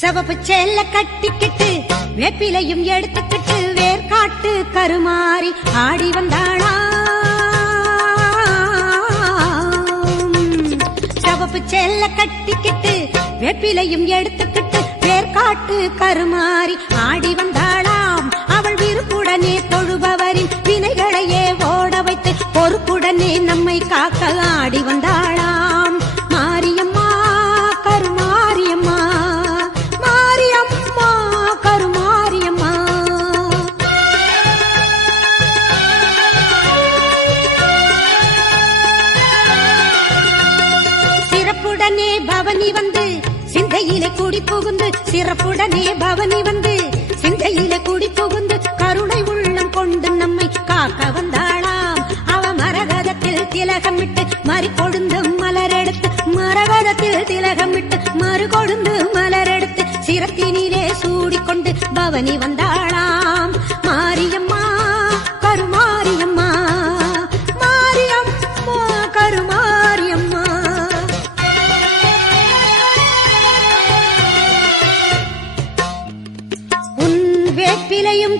சிவப்பு சேல கட்டிக்கிட்டு வேப்பிலையும் எடுத்துக்கிட்டு வேர்காட்டு கருமாறி ஆடி வந்தாளா. சிவப்பு சேல கட்டிக்கிட்டு வேப்பிலையும் எடுத்துக்கிட்டு வேர்காட்டு கருமாறி ஆடி வந்தாளாம். அவள் விருப்புடனே தொழுபவரின் வினைகளையே ஓட வைத்து பொறுப்புடனே நம்மை காக்க ஆடி வந்தாளாம். மாரியம்மா கருமாரியம்மா, மாரியம்மா கருமாரியம்மா. சிறப்புடனே பவனி வந்து சிந்தையிலே குடி புகுந்து, சிறப்புடனே பவனி வந்து சிந்தையிலே குடி புகுந்து கருணை உள்ளம் கொண்டு நம்மை காக்க வந்தாளாம். அவ மரகதத்தில் திலகமிட்டு மறி கொழுந்து மலரெடுத்து, மரகதத்தில் திலகமிட்டு மறு கொழுந்து மலரெடுத்து சிரத்தினிலே சூடிக்கொண்டு பவனி வந்தாளாம். மாரியம்மா கருமாரியம்மா, மாரியம்மா கருமாரியம்மா. உன் வேப்பிலையும்